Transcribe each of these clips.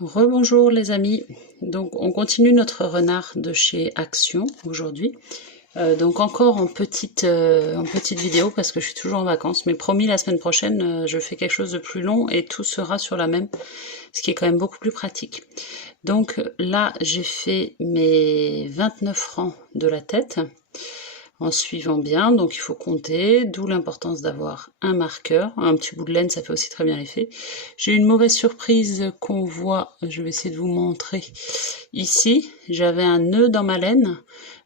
Rebonjour les amis, donc on continue notre renard de chez Action aujourd'hui. Donc encore en petite vidéo parce que je suis toujours en vacances, mais promis la semaine prochaine je fais quelque chose de plus long et tout sera sur la même, ce qui est quand même beaucoup plus pratique. Donc là j'ai fait mes 29 rangs de la tête en suivant bien, donc il faut compter, d'où l'importance d'avoir un marqueur, un petit bout de laine, ça fait aussi très bien l'effet. J'ai eu une mauvaise surprise qu'on voit, je vais essayer de vous montrer ici, j'avais un nœud dans ma laine,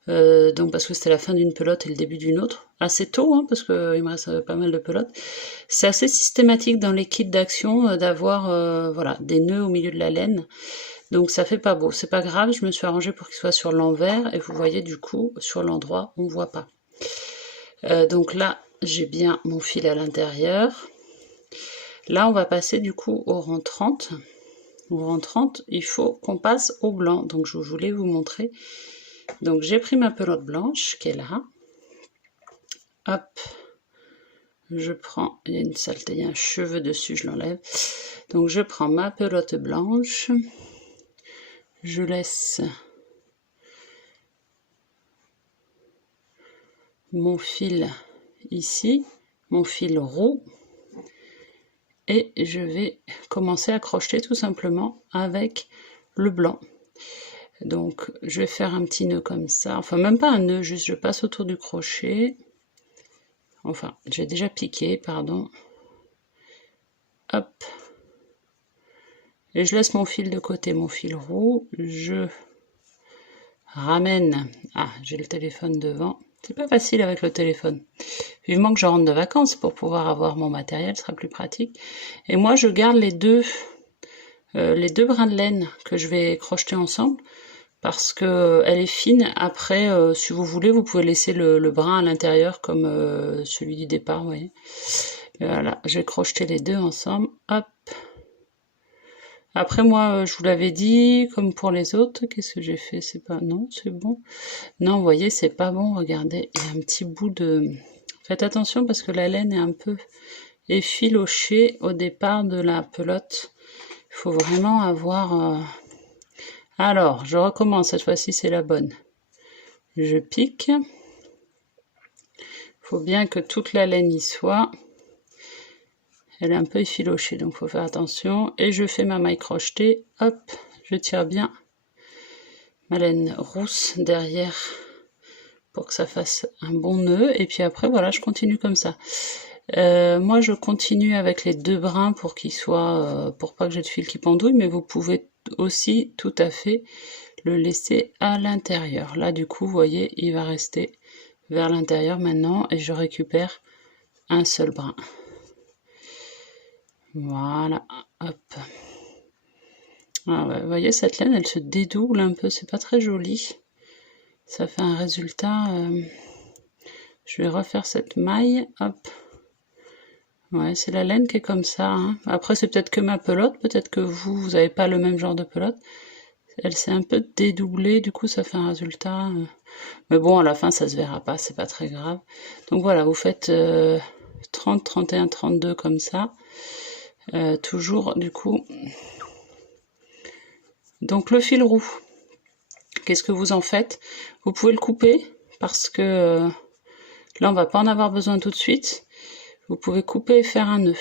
donc parce que c'était la fin d'une pelote et le début d'une autre, assez tôt, hein, parce qu'il me reste pas mal de pelotes. C'est assez systématique dans les kits d'Action d'avoir voilà, des nœuds au milieu de la laine. Donc ça fait pas beau, c'est pas grave, je me suis arrangée pour qu'il soit sur l'envers et vous voyez du coup sur l'endroit on voit pas. Donc là j'ai bien mon fil à l'intérieur. Là on va passer du coup au rang 30. Au rang 30 il faut qu'on passe au blanc, donc je voulais vous montrer. Donc j'ai pris ma pelote blanche qui est là. Hop, je prends, il y a une saleté, il y a un cheveu dessus, je l'enlève. Donc je prends ma pelote blanche. Je laisse mon fil ici, mon fil roux, et je vais commencer à crocheter tout simplement avec le blanc. Donc je vais faire un petit nœud comme ça, enfin même pas un nœud, juste je passe autour du crochet. Enfin, j'ai déjà piqué, pardon. Hop. Et je laisse mon fil de côté, mon fil roux. Je ramène... Ah, j'ai le téléphone devant. C'est pas facile avec le téléphone. Vivement que je rentre de vacances pour pouvoir avoir mon matériel, ce sera plus pratique. Et moi, je garde les deux brins de laine que je vais crocheter ensemble parce que elle est fine. Après, si vous voulez, vous pouvez laisser le brin à l'intérieur comme celui du départ, vous voyez. Et voilà, je vais crocheter les deux ensemble. Hop. Après moi, je vous l'avais dit, comme pour les autres, qu'est-ce que j'ai fait? C'est pas... Non, c'est bon. Non, vous voyez, c'est pas bon, regardez, il y a un petit bout de... Faites attention parce que la laine est un peu effilochée au départ de la pelote. Il faut vraiment avoir... Alors, je recommence, cette fois-ci c'est la bonne. Je pique. Il faut bien que toute la laine y soit. Elle est un peu effilochée, donc il faut faire attention. Et je fais ma maille crochetée. Hop, je tire bien ma laine rousse derrière pour que ça fasse un bon nœud. Et puis après, voilà, je continue comme ça. Moi, je continue avec les deux brins pour qu'ils soient, pour pas que j'ai de fil qui pendouille, mais vous pouvez aussi tout à fait le laisser à l'intérieur. Là, du coup, vous voyez, il va rester vers l'intérieur maintenant et je récupère un seul brin. Voilà, hop. Ah ouais, vous voyez, cette laine, elle se dédouble un peu, c'est pas très joli. Ça fait un résultat... Je vais refaire cette maille, hop. Ouais, c'est la laine qui est comme ça. Hein. Après, c'est peut-être que ma pelote, peut-être que vous n'avez pas le même genre de pelote. Elle s'est un peu dédoublée, du coup, ça fait un résultat... Mais bon, à la fin, ça se verra pas, c'est pas très grave. Donc voilà, vous faites 30, 31, 32 comme ça. Toujours, du coup... Donc le fil roux, qu'est-ce que vous en faites? Vous pouvez le couper, parce que là, on va pas en avoir besoin tout de suite. Vous pouvez couper et faire un nœud.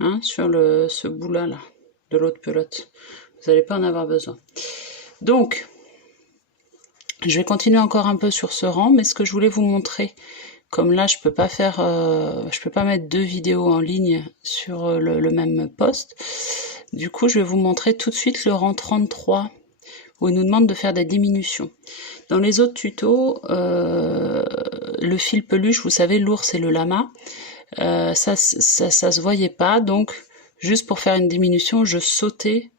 Hein, sur ce bout-là, là, de l'autre pelote. Vous n'allez pas en avoir besoin. Donc, je vais continuer encore un peu sur ce rang, mais ce que je voulais vous montrer, comme là je peux pas faire, je peux pas mettre deux vidéos en ligne sur le même poste, du coup je vais vous montrer tout de suite le rang 33, où il nous demande de faire des diminutions. Dans les autres tutos, le fil peluche, vous savez, l'ours et le lama, ça se voyait pas, donc juste pour faire une diminution, je sautais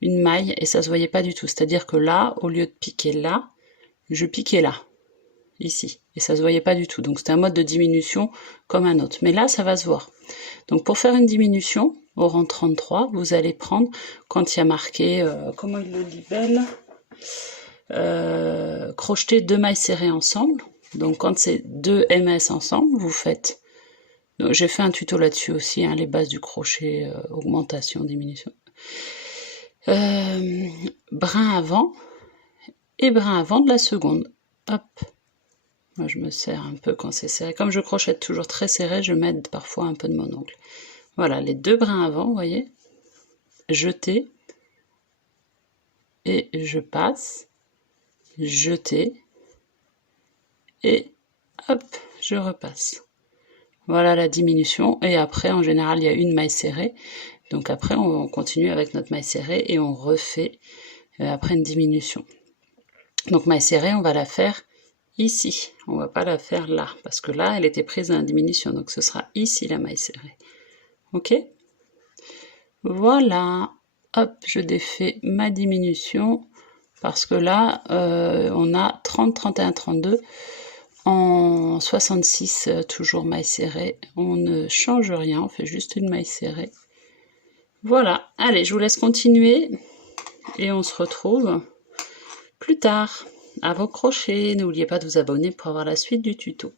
une maille et ça se voyait pas du tout. C'est-à-dire que là, au lieu de piquer là, je piquais là, ici, et ça se voyait pas du tout. Donc c'était un mode de diminution comme un autre. Mais là, ça va se voir. Donc pour faire une diminution au rang 33, vous allez prendre, quand il y a marqué, comment il le libelle, crocheter deux mailles serrées ensemble. Donc quand c'est deux MS ensemble, vous faites... J'ai fait un tuto là-dessus aussi, hein, les bases du crochet, augmentation, diminution. brin avant et brin avant de la seconde. Hop. Moi, je me serre un peu quand c'est serré. Comme je crochette toujours très serré, je m'aide parfois un peu de mon ongle. Voilà, les 2 brins avant, vous voyez. Jeter. Et je passe. Jeter. Et hop, je repasse. Voilà la diminution. Et après, en général, il y a une maille serrée. Donc après, on continue avec notre maille serrée et on refait après une diminution. Donc maille serrée, on va la faire ici, on va pas la faire là, parce que là, elle était prise en diminution, donc ce sera ici la maille serrée. Ok? Voilà. Hop, je défais ma diminution, parce que là, on a 30, 31, 32, en 66, toujours maille serrée. On ne change rien, on fait juste une maille serrée. Voilà. Allez, je vous laisse continuer, et on se retrouve plus tard. À vos crochets, n'oubliez pas de vous abonner pour avoir la suite du tuto.